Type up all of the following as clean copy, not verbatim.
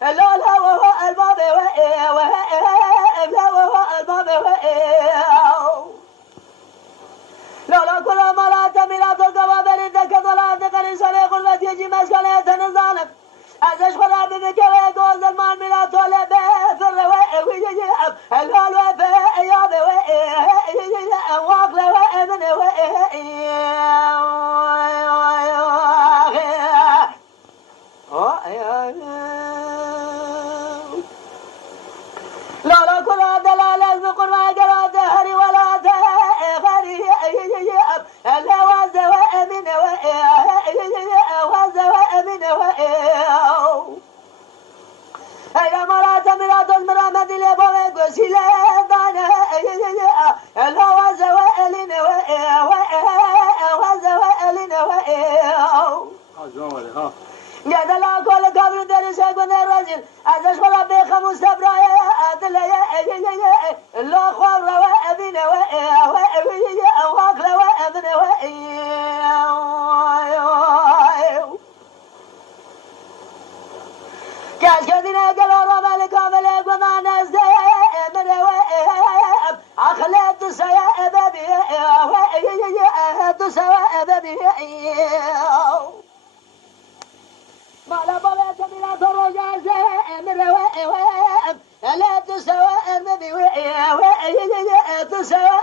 لا لا وهو الباب لا وهو الباب لا لا كل ما لا تميلات القوابل ذكر لا تقل سنة قلبت يجي مسكنة نظالم ازش خدا بك ويقول المال ميلاد ولا بثر ويجي الهال وفي يا بوي واقل وامن لا لا كل هذا لا لازم قرما قرات هري ولا تغري لا وزوا من وزوا من ايا مرات مرات المرامد اللي بوي قسيله دانا لا وزوا لنا وزوا لنا ها جد لا كل قبر درس يكون الرجل ازش ولا بيخ مستبرايا ادلي لا خوار وابن واقل وابن كاشكدنا قالوا رمال كامل وما نزل من اخلت سيا بابي تسوى بابي ما لا بابا كبيرة ترجع من روائم لا تسوى بابي تسوى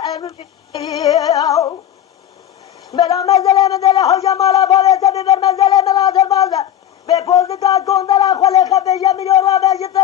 بلا مزل من دل حجم ما لا بابا تبي برمزل من هذا المزل بپوز کا کوندلا خله خبه جمیل و بجت